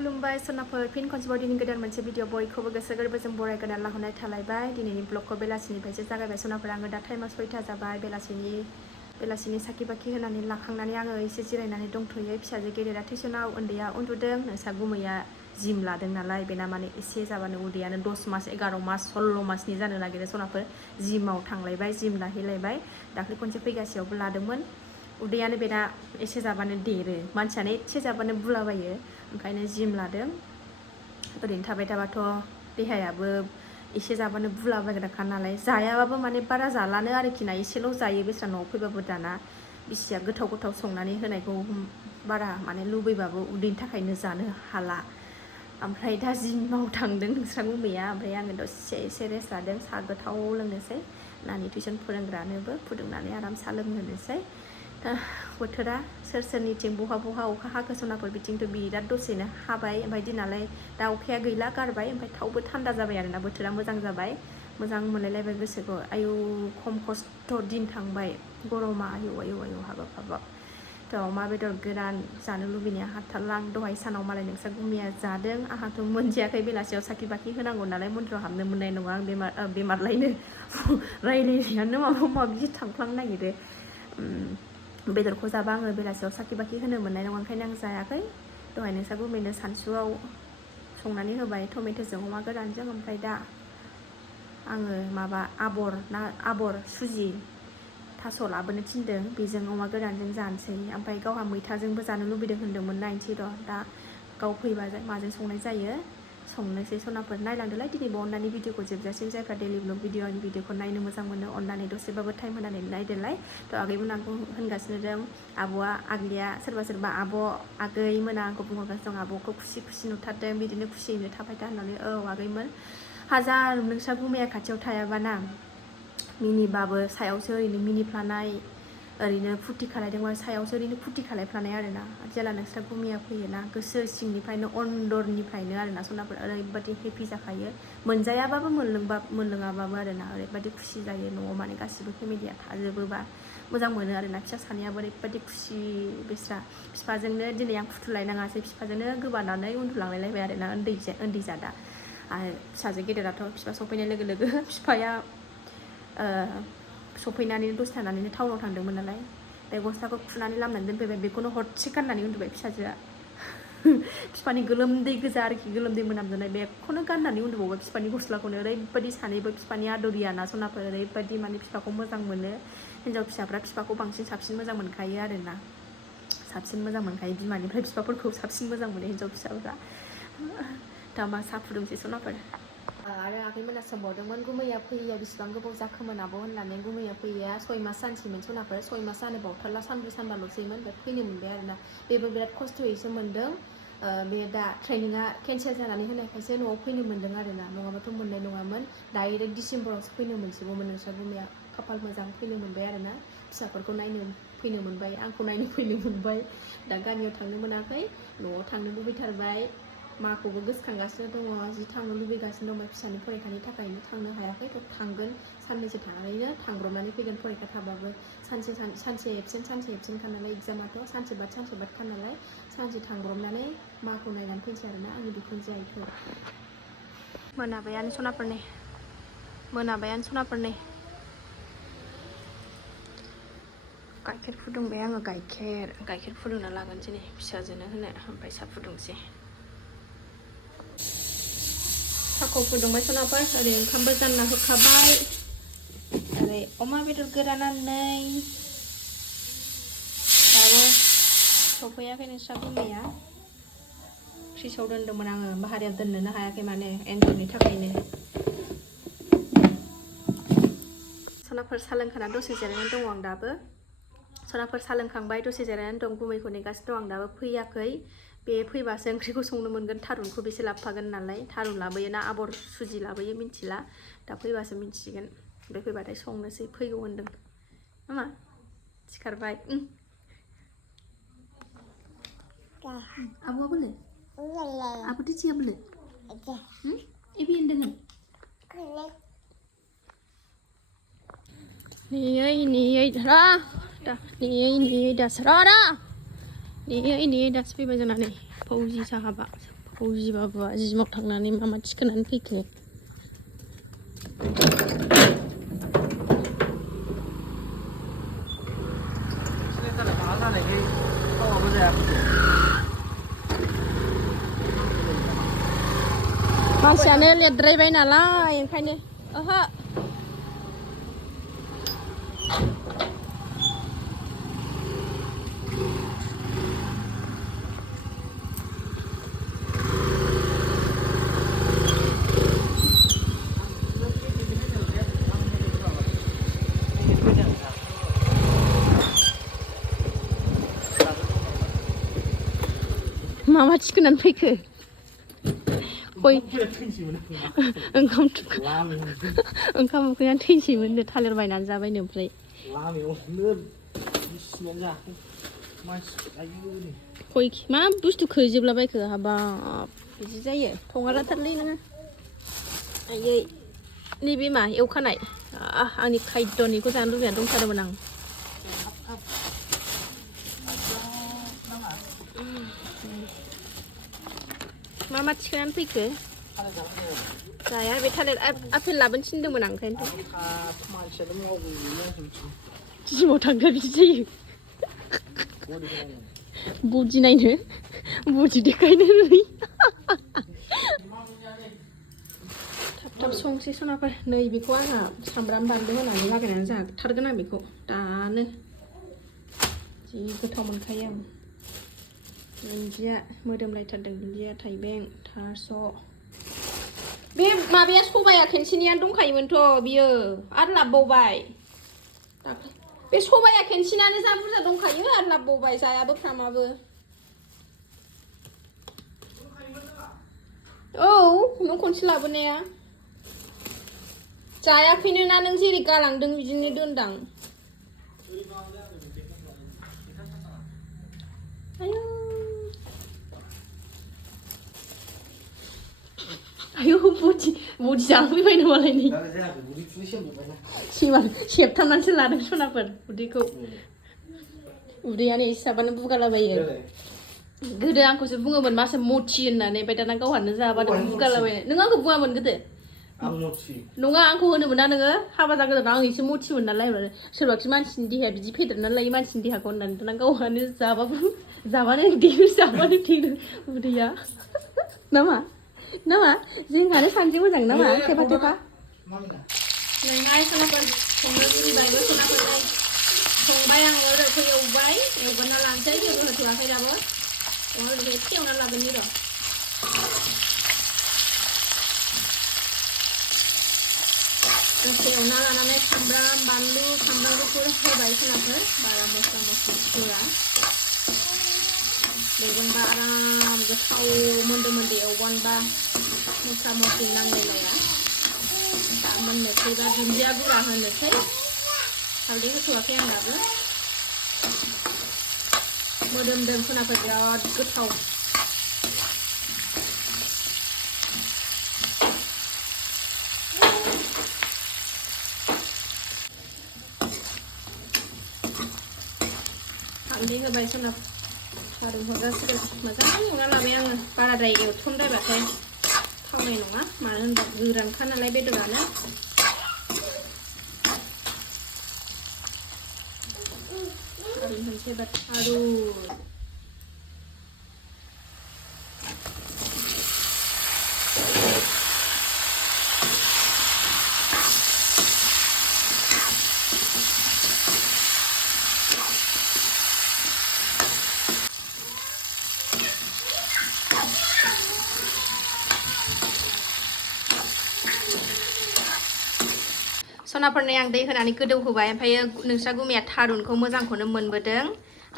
खुलुमबाय सनाफोर फिन खनसेबाव दिनै गोदान मोनसे भिडिअ बयखौबो गोसो गोरबोजों बरायगोना लाहरनाय थालायबाय दिनैनि ब्लगखौ बेलासिनिफ्रायसो जागायबाय सनाफोर आङो दा टाइमा 6टा जाबाय बेलासिनि साखि बाखि होनानै लाखांनानै आङो एसे जिरायनानै दंथ'यो फिसाजो गेदेरा टिउसनाव उन्दैया उन्दुदों नोंसा गुमैया जिम लादों नालाय बेना माने एसे जाबानो उदैयानो 10 मास 11 मास 16 मासनि जानो नागिरो सनाफोर जिमाव थांलायबाय जिम लाहैलायबाय दाख्लै खनसे फैगासेयावबो लादोंमोन उदैयानो बेना एसे जाबानो देरो मानसियानो एसे जाबानो बुलाबायो ओंखायनो जिम लादों ओरैनो थाबाय थाबाथ' देहायाबो एसे जाबानो बुलाबायग्राखा नालाय जायाबाबो माने बारा जालानो आरोखि ना एसेल' जायो बेस्रा न'आव फैबाबो दाना बिसिया गोथाव संनानै होनायखौ बारा माने लुबैबाबो उदैनि थाखायनो जानो हाला ओमफ्राय दा जिमाव थांदों नोंस्रा गुमैया ओमफ्राय आङो दसे एसे रेस्ट लादों साहा गोथाव लोंनोसै नानि टिउसन फोरोंग्रानोबो फुदुंनानै आराम साहा लोंहोनोसै बोथोरा सोरनिथिं बहा अखा हाखो सनाफोर बिथिंथ' बिराद दसेनो हाबाय ओमफ्राय दिनालाय दा अखाया गैला गारबाय ओमफ्राय थावबो थान्दा जाबाय आरोना बोथोरा मोजां जाबाय मोजां मोनलायलायबाय गोसोखौ आयौ खम खस्थ' दिन थांबाय गरमा आयौ हाबाब थ' अमा बेदर गोरान जानो लुबैनाया हाथारला आं दहाय सानाव मालाय नोंसा गुमिया जादों आंहाथ' मोनजायाखै बेलासियाव साखि बाखि होनांगौ नालाय मन्दिराव हाबनो मोननाय नङा आं बेमारलायनो रायलायनायानो माबा माबि थांफ्लांनो नागिरो बेदरखौ जाबा आङो बेलासियाव साखि बाखि होनो मोननाय नङा ओंखायनो आं जायाखै दहाय नोंसा गुमैनो सानसुआव संनानै होबाय टमेट'जों अमा गोरानजों ओमफ्राय दा आङो माबा आबर सुजि थास' लाबोनो थिनदों बेजों अमा गोरानजों जानोसै ओमफ्राय गावहा मैथाजोंबो जानो लुबैदों होन्दोंमोन नायनोसै र' दा गाव फैबा माजों संनाय जायो संनोसै सनाफोर नायलांदोलाय दिनैबो अननानै भिडिअखौ जोबजासिम जायफ्रा डेलि ब्लग आंनि भिडिअखौ नायनो मोजां मोनो अननानै दसेबाबो टाइम होनानै नायदोलाय थ' आगैमोना आंखौ होनगासिनो दं आब'आ आगलिया सोरबा आब' आगै मोना आंखौ बुंहरगासिनो दं आब'खौ खुसि नुथारदों बिदिनो खुसियैनो थाबाय था होननानै औ आगैमोन हाजार नोंस्रा गुमैया खाथियाव थायाबाना मिनिबाबो सायावसो ओरैनो मिनिफ्लानाय ओरैनो फुरथि खालायदोंबा सायावसो ओरैनो फुरथि खालायफ्लानाय आरोना जेला नोंस्रा गुमैया फैयोना गोसो सिंनिफ्रायनो अन्दरनिफ्रायनो आरोना सनाफोर ओरैबायदि हेपि जाखायो मोनजायाबाबो मोनलोङाबाबो आरोना ओरैबायदि खुसि जायो न'आव माने गासिबो फेमिलिया थाजोबोबा मोजां मोनो आरोना फिसा सानैयाबो ओरैबायदि खुसि बिस्रा बिफाजोंनो दिनै आं फुथुलायनाङासै बिफाजोंनो गोबानानै उन्दुलांलायलायबाय आरोना उन्दै जादा आरो फिसाजो गेदेराथ' बिफा सफैनाय लोगो लोगो बिफाया सफैनानै दसे थानानैनो टाउनाव थांदोंमोन नालाय बे गस्लाखौ खुनानै लामनानै दोनफैबाय बेखौनो हरसे गाननानै उन्दुबाय फिसाजोआ बिफानि गोलोमदै गोजा आरोखि गोलोमदै मोनामजोनाय बेखौनो गाननानै उन्दुबावबाय बिफानि गस्लाखौनो ओरैबायदि सानैबो बिफानि आदरिया ना सनाफोर ओरैबायदि माने बिफाखौ मोजां मोनो हिन्जाव फिसाफ्रा बिफाखौ साबसिन मोजां मोनखायो आरोना साबसिन मोजां मोनखायो बिमानिफ्राय बिफाफोरखौ साबसिन मोजां मोनो हिन्जाव फिसाफ्रा दा मा साहा फुदुंसै सनाफोर आरो आगैमोना सोंबावदोंमोन गुमैया फैयैया बेसेबां गोबाव जाखोमोन आब' होननानै गुमैया फैयैया 6 मास जानसैमोन सनाफोर 6 मास जानो बावथारला सानब्रै सानबाल'सैमोन ओमफ्राय फैनो मोनबाय आरोना बेबो बिराद खस्थ'यैसो मोनदों बे दा ट्रेनिङा केन्सेल जानानै होनायखायसो न'आव फैनो मोन्दों आरोना नङाबाथ' मोननाय नङामोन डाइरेक्ट डिसेम्बरावसो फैनो मोनसिगौमोन नोंस्रा गुमैया खाफाल मोजां फैनो मोनबाय आरोना फिसाफोरखौ नायनो फैनो मोनबाय आंखौ नायनो फैनो मोनबाय दा गामियाव थांनो मोनाखै न'आव थांनो लुबैथारबाय माखौबो गोसोखांगासिनो दङ जि थांनो लुबैगासिनो दं फिसानि फरिखानि थाखायनो थांनो हायाखै थ' थांगोन साननैसो थानानैनो थांब्रबनानै फैगोन फरिखा थाबाबो सानसे एबसेन्टखा नालाय एग्जामाथ' सानसे बादखा नालाय सानसे थांब्रबनानै माखौ नायनानै फैनोसै आरोना आंनि बिखुनजो आइखौ मोनाबायानो सनाफोरनि गाइखेर फुदुंबाय आङो गाइखेर फुदुंना लागोनसै नै फिसाजोनो होनो ओमफ्राय साहा फुदुंसै साहाखौ फुदुंबाय सनाफोर ओरै ओंखामबो जानना होखाबाय ओरै अमा बेदर गोराना नै दाबो सफैयाखै नोंस्रा गुमैया फ्रिजआव दोनदोंमोन आङो बाहेरायाव दोननोनो हायाखै माने एन्जरनि थाखायनो सनाफोर साहा लोंखाना दसे जिरायनानै दङ आं दाबो सनाफोर साहा लोंखांबाय दसे जिरायनानै दं गुमैखौ नेगासिनो दं आं दाबो फैयाखै बे फैबासो ओंख्रिखौ संनो मोनगोन थारुनखौ बेसे लाबोफागोन नालाय थारुन लाबोयो ना आबर सुजि लाबोयो मिन्थिला दा फैबासो मिन्थिसिगोन बे फैबाथाय संनोसै फैगौ होनदों नामा सिखारबाय आब'आ बोलो आब' टिचिया बोलो एबि होनदों नेयै दासो फैबाय जोंना नै फौजि साहाबा फौजि बाबुआ जिमाव थांनानै मा थिखोनानै फैखो मानसियानो लेद्रायबाय नालाय ओंखायनो ओहो मा थिखोनानै फैखो गय ओंखाम उखैनानै थैसैमोन थालिर बायनानै जाबायनो ओमफ्राय गय मा बुस्थु खोजोबलाबायखो हाबाब बिदि जायो थगालाथारलै नोङो आयै नैबे मा एवखानाय आंनि खायद'निखौ जानो लुबैनानै दंथारोमोन आं मा थिखोनानै फैखो जाया बे थालिर आपेल लाबोनो थिनदोंमोन आं ओंखायनोथ' जिमाव थांग्रा बिदि जायो बडि नायनो बडि देखायनो थाब संसै सनाफोर नै बेखौ आंहा सामब्राम बानलु होनानै लागायनानै जाथारगोन आं बेखौ दानो जि गोथाव मोनखायो आं दुन्दिया मोदोमलायथारदों दुन्दिया थाइबें थास' बे माबाया सबाया खेनसेनियानो दंखायोमोनथ' बियो आरो लाबोबावबाय बे सबाया खेनसेनानो जा बुरजा दंखायो आरो लाबोबावबाय जायाबो फ्रामाबो औ नों खनसे लाबोनाया जायाखैनो ना नों जेरै गालांदों बिदिनो दोनदां आयौ बडि जाफैबाय नामालाय नै सेबथामनानैसो लादों सनाफोर उदैखौ उदैयानो एसे जाबानो बुगालाबायो गोदो आंखौसो बुङोमोन मासो मथि होननानै ओमफ्राय दाना गावहानो जाबानो बुगालाबायनाय नों आंखौ बुङामोन गोदो नङा आंखौ होनोमोन ना नोङो हाबा जागोदान आं एसे मथिमोन नालाय सोरबाखि मानसिनि देहाया बिदि फेदेरनानै लायो मानसिनि देहाखौ होननानै दाना गावहानो जाबानो देरो उदैया नामा जोंहानो सानजि मोजां नामा थेफा नोंहाय सनाफोर संनो जुरिबायबो सनाफोर संबाय आङो ओरैखौ एवगोरना लानोसै जेबो होथ'वाखै दाबो ओरैखौ एसे एवना लागोननि र' दसे एवना लानानै सामब्राम बानलु सामब्राम गुफुर होबाय सनाफोर बारा मस्ला मस्लि होआ बेजोंबा आराम गोथाव मोन्दो एवबानोबा मस्ला मस्लि नांलायलाया दा मोननोसैबा दुन्दिया गुरा होनोसै हालदै होथ'वाखै आं दाबो मोदोमदों सनाफोर बिराद गोथाव हालदै होबाय सोनाब थारुन हरजासिगोन मोजां एवना लाबाय आङो बाराद्राय एवथ्रमद्रायबाथाय थावनाय नङा मानो होनबा गोरानखा नालाय बेदरानो थारुन होनसै एबार थारुन सनाफोरनि आं दै होनानै गोदौ होबाय ओमफ्राय नोंस्रा गुमैया थारुनखौ मोजांखौनो मोनबोदों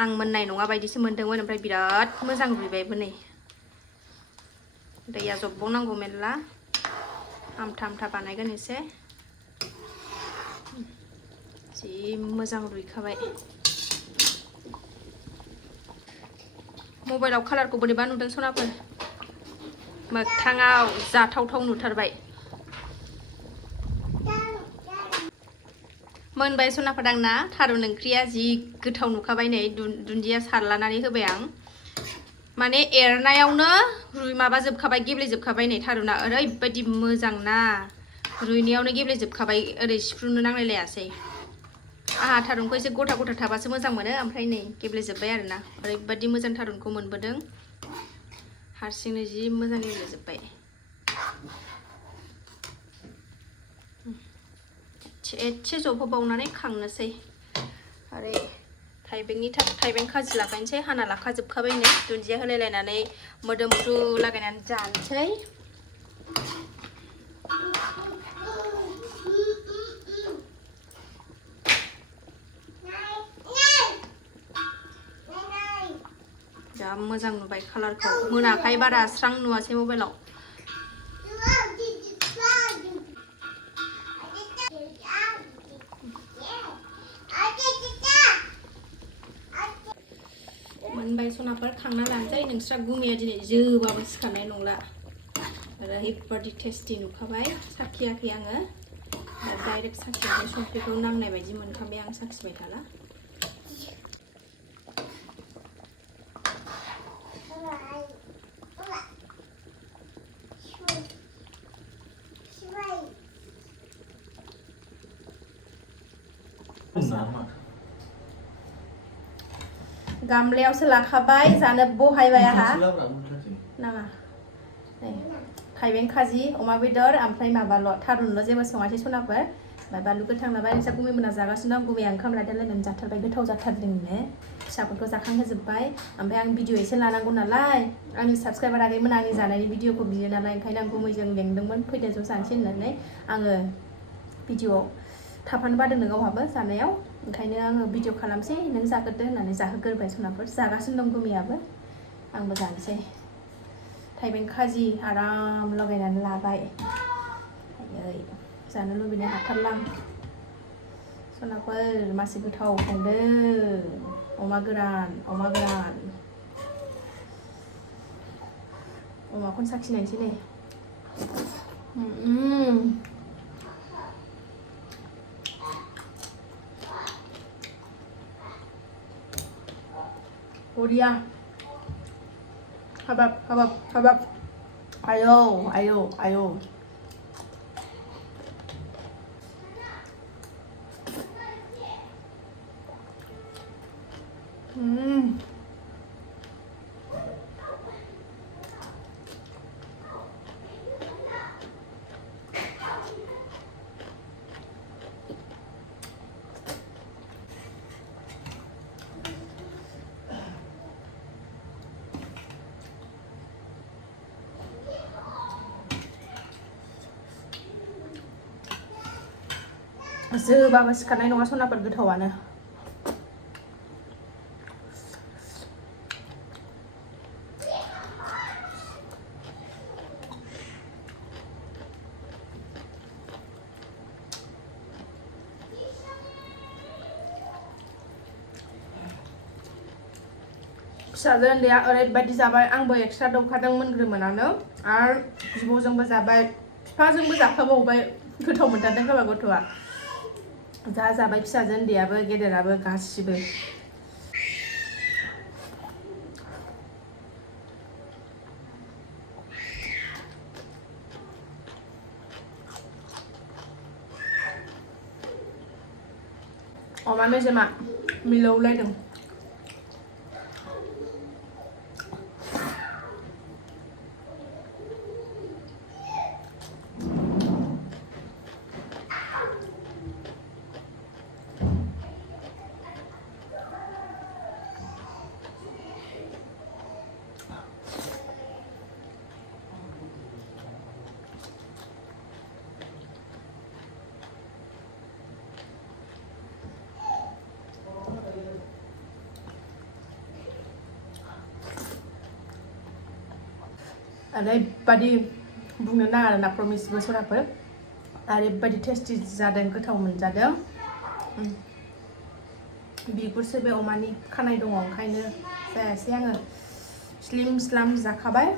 आं मोननाय नङा बायदिसो मोनदोंमोन ओमफ्राय बिराद मोजां रुइबायबो नै दैया जब्बावनांगौ मेरला आमथा आमथा बानायगोन एसे जि मोजां रुइखाबाय मबाइलाव कालारखौ बोरैबा नुदों सनाफोर मोगथाङाव जाथावथाव नुथारबाय मोनबाय सनाफोर आंना थारुन ओंख्रिया जि गोथाव नुखाबाय नै दुन्दिया सारलानानै होबाय आं माने एरनायावनो माबाजोबखाबाय गेब्लेजोबखाबाय नै थारुना ओरैबायदि मोजां ना रुइनायावनो गेब्लेजोबखाबाय ओरै सिफ्रुनो नांलायलायासै आहा थारुनखौ एसे गथा गथा थाबासो मोजां मोनो ओमफ्राय नै गेब्लेजोबबाय आरोना ओरैबायदि मोजां थारुनखौ मोनबोदों हारसिंनो जि मोजां गेब्लेजोबबाय एसे जबहोबावनानै खांनोसै आरो थाइबें खाजि लागायनोसै हाना लाखाजोबखाबाय नै दुन्दिया होलायलायनानै मोदोमफ्रु लागायनानै जानोसै जा मोजां नुबाय कालारखौ मोनाखाय बारा स्रां नुवासै मबाइलाव मोनबाय सनाफोर खांना लानोसै नोंस्रा गुमिया दिनै जोबाबो सिखारनाय नंला ओरैबायदि टेस्टि नुखाबाय साखियाखै आङो डाइरेक्ट साखियाखै संख्रिखौ नांनाय बायदि मोनखाबाय आं साखिबाय थाला गामलायावसो लाखाबाय जानो बहायबाय आहा नाङा थाइबें खाजि अमा बेदर ओमफ्राय माबाल' थारुनल' जेबो सङासै सनाफोर ओमफ्राय बानलु गोथां लाबाय नोंस्रा गुमैमोना जागासिनो दं गुमैया ओंखाम रायदालायनानै जाथारबाय गोथाव जाथारदोंनो फिसाफोरखौ जाखांहोजोब्बाय ओमफ्राय आं भिडिअ एसे लानांगौ नालाय आंनि साबस्क्राइबार आगैमोना आंनि जानायनि भिडिअखौ बियो नालाय ओंखायनो आं गुमैजों लेंदोंमोन फैदो ज' जानोसै होननानै आङो भिडिअ थाफानो बादोंनो गावहाबो जानायाव ओंखायनो आङो भिडिअ खालामसै नों जाग्रोदो होननानै जाहोग्रोबाय सनाफोर जागासिनो दं गुमैयाबो आंबो जानोसै थाइबें खाजि आराम लगायनानै लाबाय आयै जानो लुबैनो हाथारलां सनाफोर मासे गोथाव संदो अमा गोरान अमाखौनो साखिनायसै नै बरिया हाबाब आयौ जोबाबो सिखारनाय नङा सनाफोर गोथावानो फिसाजो उन्दैया ओरैबायदि जाबाय आंबो एक्सट्रा दौखादों मोनग्रोमोनानो आरो बिब'जोंबो जाबाय बिफाजोंबो जाफाबावबाय गोथाव मोनथारदों खोमा गथ'आ जा जाबाय फिसाजो उन्दैयाबो गेदेराबो गासिबो अमा मेजेमा मिलौलायदों ओरैबायदि बुंनो नाङा आरोना प्रमिसबो सनाफोर ओरैबायदि टेस्टि जादों गोथाव मोनजादों बिगुरसो बे अमानि खानाय दङ ओंखायनो जायासै आङो स्लिम स्लाम जाखाबाय